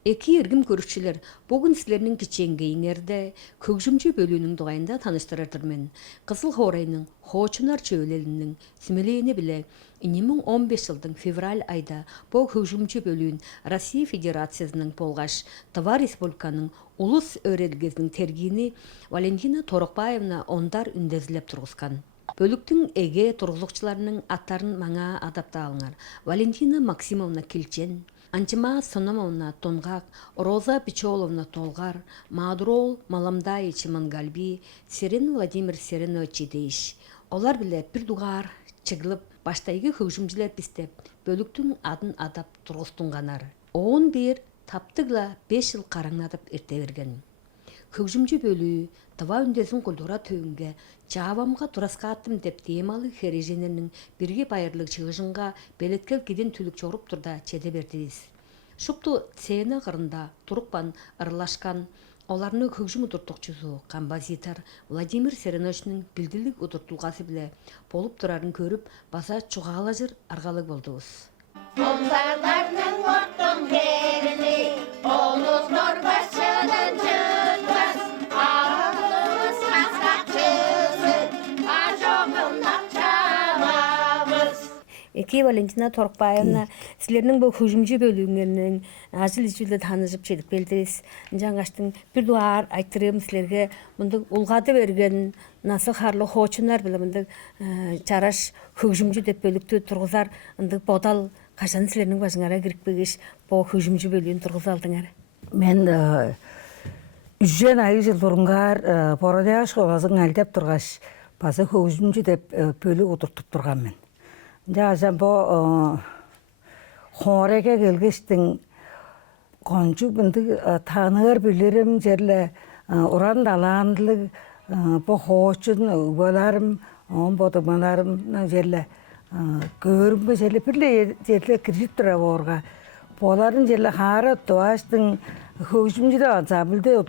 Эки эргим көрүүчүлөр, бүгүн силерниң кичээнгейиңерде Хөгжүмчү бөлүүнүң дугайында таныштырар мен. Кызыл хоорайның, хоочуннар чөвүлелиниң, сүмелээни биле 2015 жылдың феврал айда бу Хөгжүмчү бөлүүн Россия Федерациясының болгаш Тыва Республиканың улус өөредилгезиниң тергиинни Валентина Тоорукпаевна Ондар үндезилеп тургускан. Бөлүктүң эге тургузукчуларынын аттарын маңа адапта алыңар. Валентина Максимовна Килчен, Антима Сономовна Тонгак, Роза Печоловна Толгар, Мадурол Маламдаевич Мангалби, Серен Владимир Серенович дейиш. Олар биле бир дугар чыгылып, баштайгы хөгжүмчүлөр биздеп, бөлүктүң адын адап тургустунганар. 11 таптыгла 5 жыл караңнатып эрте берген. Хөгжүмчү бөлүү Тыва үндесин культура төгүнгө Чаабамга тураскааттым деп темалы хереженернин бирге байырлык чыгышынга белеткел кидин түлүк чоруп турда чете бердибиз. Шупту сцена кырында турукпан ырылашкан оларны хөгжүм утуртукчусу композитор Владимир Сереновичтин билдилик утуртулгасы биле болуп турарын көрүп баса чугаалажыр аргалык болдубуз. Onlarının ortam yerini, oluzlar başının çıkmaz, ağlımız kasakçısın, acımından çabamız. Эки Валентина Тоорукпаевна, силерниң бу Хөгжүмчү бөлүүңөрүнүн ажыл ичилде таанышып чедип келдиңиз. Жаңаштын бир дуар айтырым силерге мындык улгады берген насыхарлы хоочуннар биле мындык чараш Хөгжүмчү деп бөлүктү тургузар ындык бодал качан силерниң башыңара кирикпегиш бу Хөгжүмчү бөлүүнү тургуза алдыңар? Мен үжен айы жыл тургар Бородия школасын алдап тургаш, базы Хөгжүмчү деп бөлүк утуртуп турган мен. Жажан бу хоореге келгештин кончу мындык тааныр билерим жерле уран далаандылык бу хоочун боларым, он бодумаларым жерле көрүмбө жерле бирле жерле кирип тура борга. Боларын жерле хара туаштын Хөгжүмчүдө ансамблде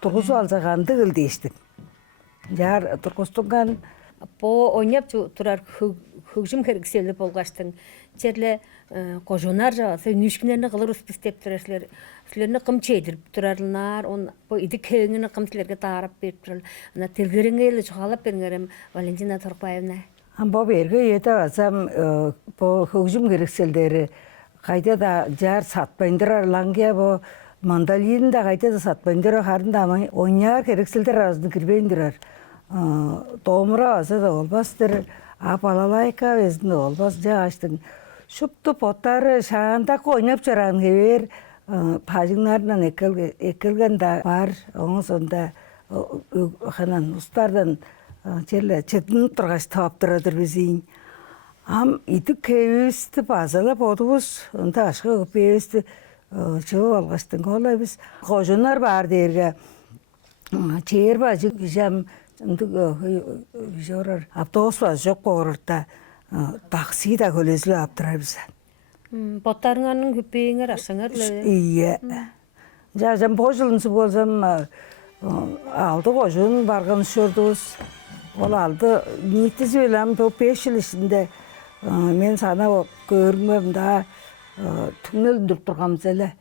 тургузуп алсаганды кыл дейиштик. Жар тургустунган Бу ойнап турар хөгжүм керексели болгачтын жерле кожунар жабасы нүшкүнөрүнө кылыр успуз деп турасылар. Силерни кым чейдирип турарлар, бу идик кеңини кым силерге таарап берип турар. Ана тергириңге чугалап бериңерем Валентина Тоорукпаевна. Бу берге ете басам бу хөгжүм керекселдери кайда да жар сатпайындырар лангия бу мандолин да кайда да сатпайындырар харында ойнар керекселдер арасында кирбейиндирар. Домура аза да олбастыр, апалалайка безинде олбас жаштың. Шупту поттары шаандак ойнап жаран кебер, пажыңнарынан экелген да бар, оң сонда ханан устардан жерле четін тұрғаш тауап тұрадыр бізейін. Ам идік кебесті базала бодубуз, онда ашқа көпебесті жау алғаштың олай біз. Хоочуннар бар дерге, чейір бажы жам жорар автобус бар жоқ боғырырда такси да көлезілі аптырар бізі. Боттарыңарның көпейіңер ашыңар? Ие. Жажам божылынсы болсам алды қожын барған шөрдіңіз. Ол алды ниеттіз өлем 5 жыл ішінде мен сана көрмем да түңнел үндіріп тұрғамыз әлі.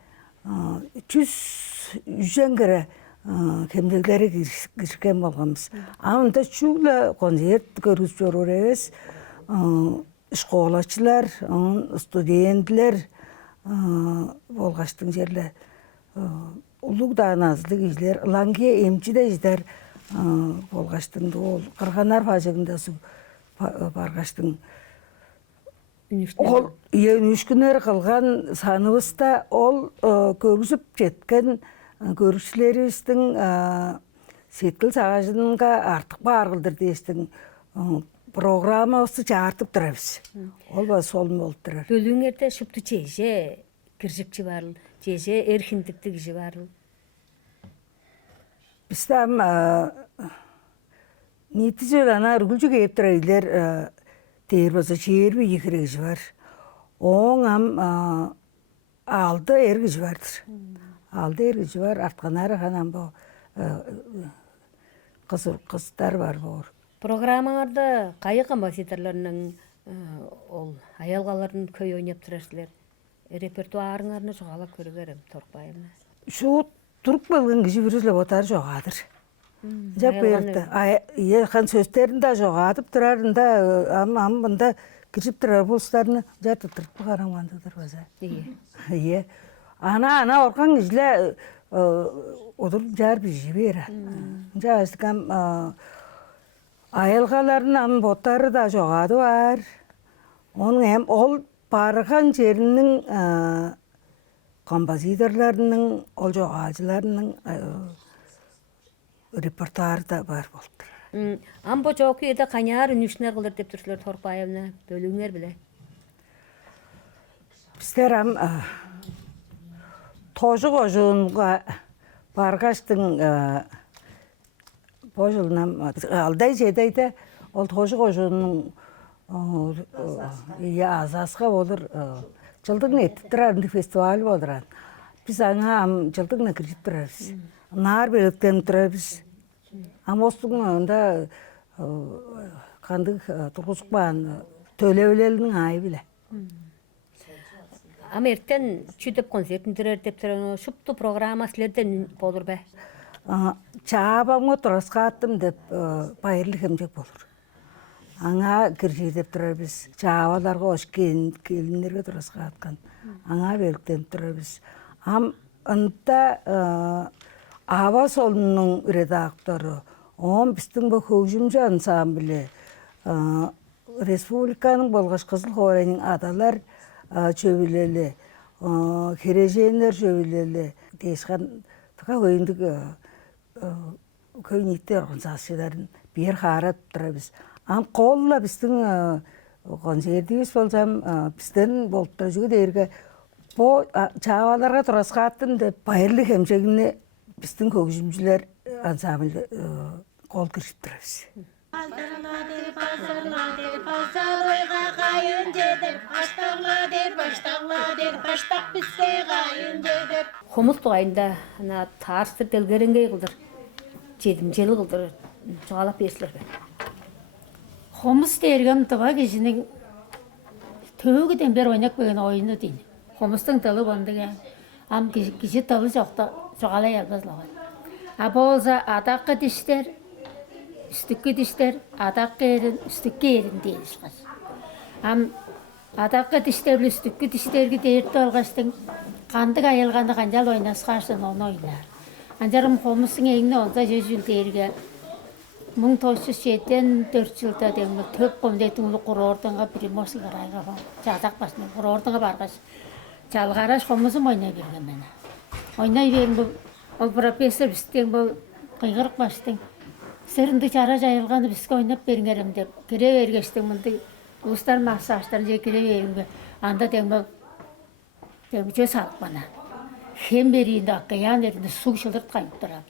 100 кері кемделдері кірген болғамыз. Амында чүглі концерт көргіз жорыр емес. Школачылар, студентлер болғаштың жерлі улуг да назлы кижилер, ланге эмчи да жидер болғаштың ол қырғанар фажығында барғаштың нүшкінер қылған саныбыста ол көргізіп жеткен көргішілеріміздің сеткіл сағажынға артық барғылдыр дейістің программа осы жартып тұрабыз. Ол ба сол болып тұрар. Бөлүүңерде шупту чеже киржикчи барыл, чеже эрхиндикти кижи барыл. Бізден ниеті жөлана үргілжі кейіп тұрайлар дейір болса чербі екірі кижи бар. Оң алды ер кижи бардыр. Алды ер кижи бар, артқан әрі қанан бұл қыздар бар бұл. Программаңарда қайы композиторларының ол аялғаларын көй ойнап тұрасылар? репертуарыңарны жоғалап көргерем, Тоорукпаевна. Şu turup belgen kişi virüsle botar joğadır. Jap berdi. Ay, kan sözlerini de joğatıp durarında am bunda kirip durar bulslarını jatı tırıp karamandıdır baza. İyi. Ana orkan kişiler oturup jar bir jibera. Jastikam ayılgaların am botarı da joğadı var. Onun hem ol bargan жерінің композиторларының, ол жоғажыларының репертуары да бар болды. Амбо жоғы еді қаняр үнішінер қылыр деп тұрсылар Тоорукпаевна, бөлүүнер біле? Біздер тожы қожуынға барғаштың божылынан алдай жедейді, ол тожы қожуының азасқа olur. Чылдың ТР-ның фестивалі болдыран. Біз аңа чылдыңна кіріп тұрарыз. Нар бөліктен тұрарыз. Амостың онда қандық тургускан төлөөлелиниң айы біле. Ертен чүдіп концертін түрер деп тұран, шыпты программа сілерден болыр бә? Чаабамға тұрасқа аттым деп байырлы кемдек болыр. Аңа кіржей деп тұрар біз. Чаабаларға ош келінлерге тұрасқа атқан. Аңа бөліктен тұрар біз. Онда Ава солының редакторы, он біздің бұл Хөгжүмчү ансамблі, республиканың болгаш Кызыл хоорайның адалар чөвүлели, кережейлер чөвүлели, дейсқан тұқа көйіндік көйініктер организацияларын бер қарат тұра біз. Қолла біздің концертіміз болсам, бізден болып тұра жүгі дейірге, бұл чағаларға тұрасқа аттым деп байырлы хемшегіне біздің Хөгжүмчүлер ансамблі қол кіріп тұрабыз. Хомус дугайында тарстыр делгеренгей қылдыр, жетімжелі қылдыр, жоғалап берсілер бе? Хомус дерген тұға кежінің төгіден бер ойнақ бөген ойыны дейін. Хомустың тылы бандыға, кежі тылы жоғалай албазлаған. Болса адаққы дештер, үстіккі дештер, адаққы ерін, үстіккі ерін дейіз қаз. Адаққы дештер білі үстіккі дештерге дейірді олғаштың қандық айылғаны қанжал ойнасқашын оны ойнар. Анжарым хомустың еңіне онда жөзіл дейірге 1904 жылда дегенде төп комитеттің ұлы құрордыңға приморский қарайға жазақ басында құрордыңға барғаш жалғараш хомусым ойнай берген мені. Ойнай берген бұл ол профессор бізден бұл қиғырық баштың сырынды жара жайылғаны бізге ойнап беріңерім деп кіре бергештің мұнды ұлыстар мақсаштарын же кіре беріңге анда деген бұл жө салық бана. Хем берейінді аққиян ерінде су шылдырт қайып тұра.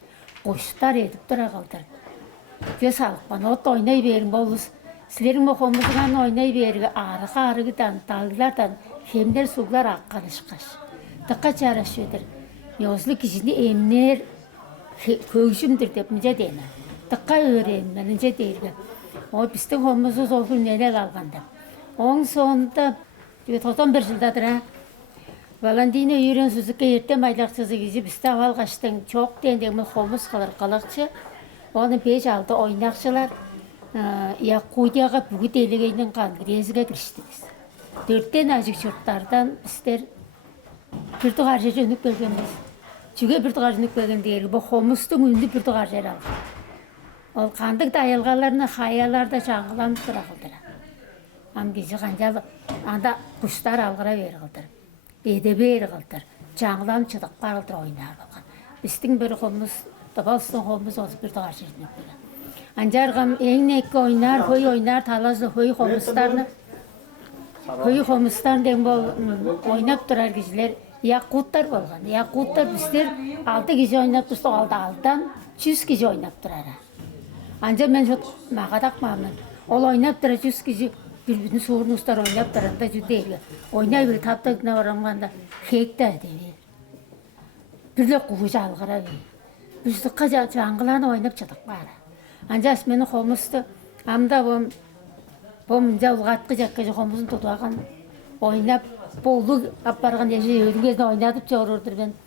Қоштар едіп тұра қалдыр. Жө салық бана. Отты ойнай берің болыз. Сілерің мұқомызған ойнай берігі арығы-арығыдан, талғылардан хемдер суғлар аққан ішқаш. Дыққа жараш өдір. Йозлы кижini emner Хөгжүмдүр деп мүже дейіні. Дыққа өреймін, мүже дейіргі. О, біздің хомызыз ол күн нелел алғанда. Оң соңында 91 жылдадыр. Валентина үйрен сүзікке ертем айлақсызы кезі бізді авалғаштың чоқ дейіндегі хомыз қалар қалақшы. Оны 5-6 ойнақшылар Яқудияға бүгіт елігейінің қангрезіге кіріштіміз. 4-тен ажыг жұрттардан біздер бірді қаржы жөніп бөлгенбіз. Жүге бірді қаржы жөніп бөлгендегі бұл хомыстың үнді бірді қаржы алған. Ол қандық да айылғаларына хаяларда жаңғыланып тұра қылдыра. Кезі қанжалы анда құштар алғыра бері қылдыр. Едебе ері қылдыр. Жаңғыланып чыдық барылдыр ойнар болған. Біздің бір хомыз, табалыстың хомыз осы бірді қаржы жөніп бөлген. Анжарғам ең некі ойнар, хой ойнар, талазы хой хомыстарны. Хой хомыстарын деген бол ойнап тұрар кешілер яқуттар болған. Яқуттар біздер 6 кеше ойнап тұрстық, алдан 100 кеше ойнап тұрары. Анжа мен жот мағадақ мамын. Ол ойнап тұрар 100 кеше бүлбінің суырын ұстар ойнап тұранда жүдейгі. Ойнай бір таптығына орамғанда хекті әдейі. Бірлі қуы жалғыра бей. Бүздіққа жаңғыланы ойнап чадық бары. Анжас мені хомысты, амда бұл мұнда ұлғатқы жаққа хомысын тұтуаған ойнап болду апарган эже өзүңүздө ойнатып чогурурdur мен.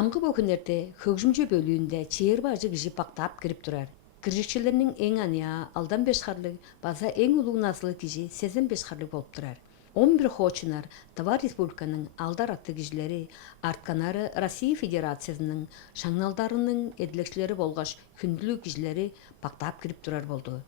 Амгы бөгүнерде Хөгжүмчү бөлүүндө чыйырба ажыг кижи пактап кирип турар. Киржикчилернин эң аныя алдан бешкарлык, база эң улуу насылы кижи сезен бешкарлык болуп турар. 11 хоочуннар Товар Республиканын алдар атты кижилери, артканары Россия Федерациясынын шаңналдарынын эдилекчилери болгаш хүндүлүү кижилери пактап кирип турар болду.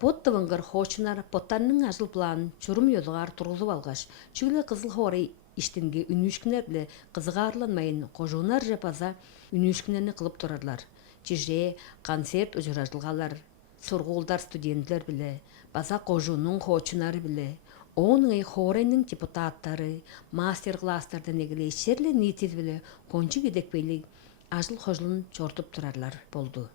Бот тывыңгыр хоочуннар поттарынын ажыл планын чурум йолугар тургузуп алгаш, чүгүлө кызыл хоорай иштинге үнүшкүнер биле кызыгаарланмайын кожунар же база үнүшкүнерни кылып турарлар. Чиже, концерт учуражылгалар, сургуулдар студентлер биле, база кожунун хоочунары биле, оның хоорайның депутаттары, мастер класстардан эгеле ишерле нитиз биле кончу кедекпейлик ажыл хожулун чортуп турарлар болду.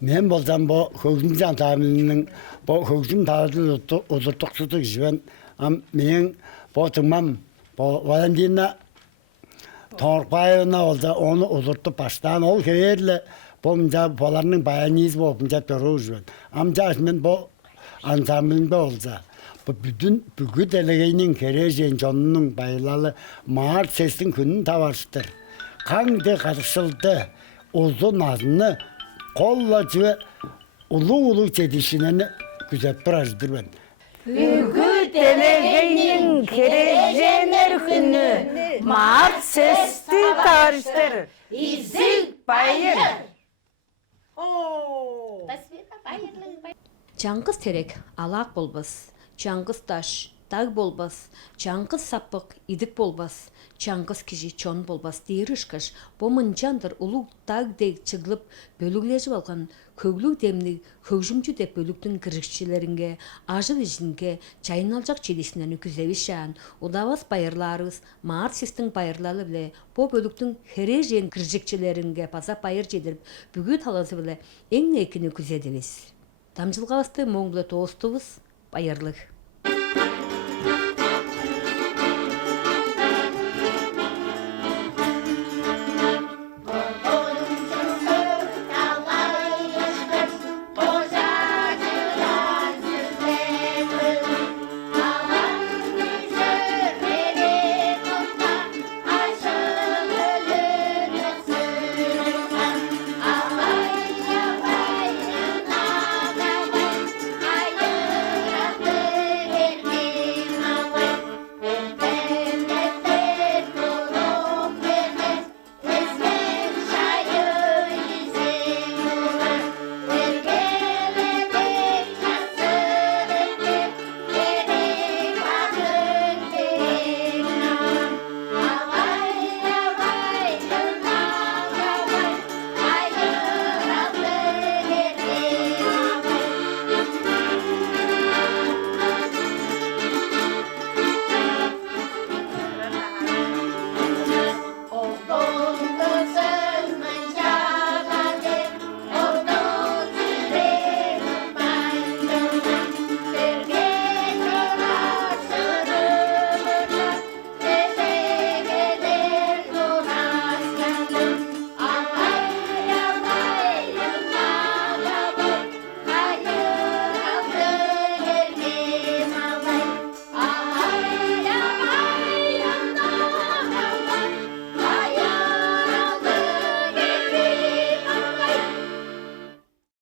Мен болсам бу Хөгжүмчү антарының бу Хөгжүм таадын удуртуксутук жибен менен потумам Валентина Тоорукпаевна Ондар onu удуртуп баштан ол керерле бомжа баларның баяниз бомжа төрөжүн. Амжа мен бу ансамбльде болса бүгүн ТР-ниң кережен жонунун байлалы март сестин күнүн табаштыр. Каңды катышылды uzun azını kollacı ulu çetişini güzel bırakır ben. Бүгүн ТР-ниң кереженер күнү мart сести таштыр. Изик байыр. Чаңгыз терек алак болбас, чаңгыз таш таг болбас, чаңгыз саппык идик болбас, чаңгыз кижи чон болбас дейришкаш, бомынчандыр улуг таг дейг чыгылып бөлүглежип алган көглүү демни Хөгжүмчү деп бөлүктүн киргиччилеринге, ажыг ижинге, чайналжак чедисинен күзебишан, удабас байырларыбыз, марксисттин байырлары биле бу бөлүктүн хережен киргиччилеринге база байыр жедирип, бүгүн таласы биле эң экини күзедибиз. Тамжылгабызды моңлы тоостубуз, байырлык.